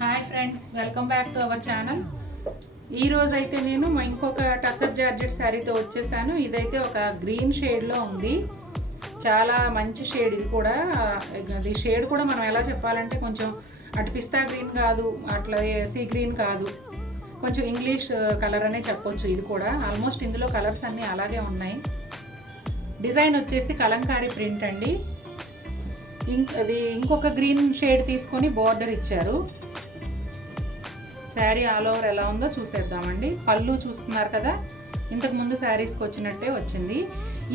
Hi friends, welcome back to our channel. ఈ రోజు అయితే నేను ఇంకొక టసర్ జార్జెట్ శారీతో వచ్చేసాను. ఇదైతే ఒక గ్రీన్ షేడ్లో ఉంది. చాలా మంచి షేడ్ ఇది కూడా. అది షేడ్ కూడా మనం ఎలా చెప్పాలంటే కొంచెం అటు పిస్తా గ్రీన్ కాదు, అట్లా సీ గ్రీన్ కాదు, కొంచెం ఇంగ్లీష్ కలర్ అనే చెప్పొచ్చు. ఇది కూడా ఆల్మోస్ట్ ఇందులో కలర్స్ అన్నీ అలాగే ఉన్నాయి. డిజైన్ వచ్చేసి కలంకారీ ప్రింట్ అండి. అది ఇంకొక గ్రీన్ షేడ్ తీసుకొని బోర్డర్ ఇచ్చారు. శారీ ఆల్ ఓవర్ ఎలా ఉందో చూసేద్దామండి. పళ్ళు చూస్తున్నారు కదా, ఇంతకు ముందు శారీస్కి వచ్చినట్టే వచ్చింది.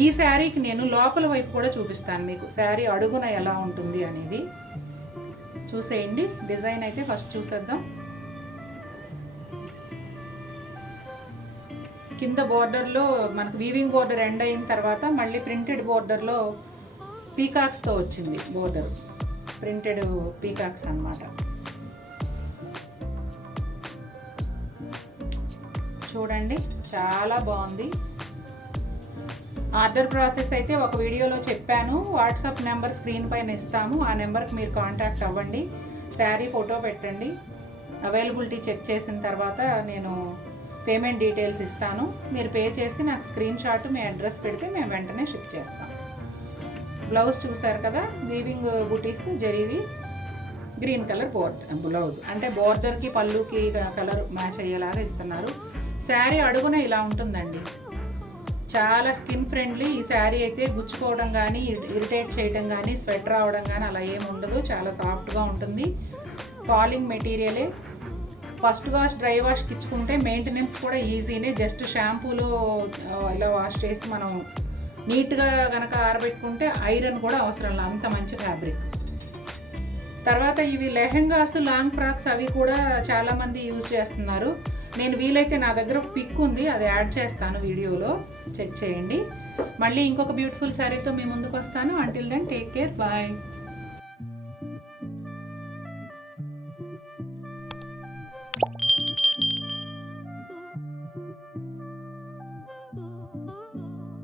ఈ శారీకి నేను లోపల వైపు కూడా చూపిస్తాను మీకు, శారీ అడుగున ఎలా ఉంటుంది అనేది. చూసేయండి. డిజైన్ అయితే ఫస్ట్ చూసేద్దాం. కింద బోర్డర్లో మనకు వీవింగ్ బోర్డర్ ఎండ్ అయిన తర్వాత మళ్ళీ ప్రింటెడ్ బోర్డర్లో పీకాక్స్తో వచ్చింది. బోర్డర్ ప్రింటెడ్ పీకాక్స్ అన్నమాట. చూడండి, చాలా బాగుంది. ఆర్డర్ ప్రాసెస్ అయితే ఒక వీడియోలో చెప్పాను. వాట్సాప్ నెంబర్ స్క్రీన్ పైన ఇస్తాము. ఆ నెంబర్కి మీరు కాంటాక్ట్ అవ్వండి. శారీ ఫోటో పెట్టండి. అవైలబిలిటీ చెక్ చేసిన తర్వాత నేను పేమెంట్ డీటెయిల్స్ ఇస్తాను. మీరు పే చేసి నాకు స్క్రీన్ షాట్ మీ అడ్రస్ పెడితే మేము వెంటనే షిప్ చేస్తాం. బ్లౌజ్ చూసారు కదా, వీవింగ్ బుటీస్ జరీవి, గ్రీన్ కలర్ బ్లౌజ్. అంటే బోర్డర్కి పళ్ళుకి కలర్ మ్యాచ్ అయ్యేలాగా ఇస్తున్నారు. శారీ అడుగున ఇలా ఉంటుందండి. చాలా స్కిన్ ఫ్రెండ్లీ. ఈ శారీ అయితే గుచ్చుకోవడం కానీ, ఇరిటేట్ చేయడం కానీ, స్వెట్ రావడం కానీ అలా ఏమి ఉండదు. చాలా సాఫ్ట్గా ఉంటుంది. ఫాలింగ్ మెటీరియలే. ఫస్ట్ వాష్, డ్రై వాష్కి ఇచ్చుకుంటే మెయింటెనెన్స్ కూడా ఈజీనే. జస్ట్ షాంపూలో ఇలా వాష్ చేసి మనం నీట్గా కనుక ఆరబెట్టుకుంటే ఐరన్ కూడా అవసరం లేదు. అంత మంచి ఫ్యాబ్రిక్. తర్వాత ఇవి లెహెంగాస్, లాంగ్ ఫ్రాక్స్ అవి కూడా చాలామంది యూజ్ చేస్తున్నారు. నేను వీలైతే నా దగ్గర ఒక పిక్ ఉంది, అది యాడ్ చేస్తాను వీడియోలో, చెక్ చేయండి. మళ్ళీ ఇంకొక బ్యూటిఫుల్ శారీతో మీ ముందుకు వస్తాను. Until then take care, bye.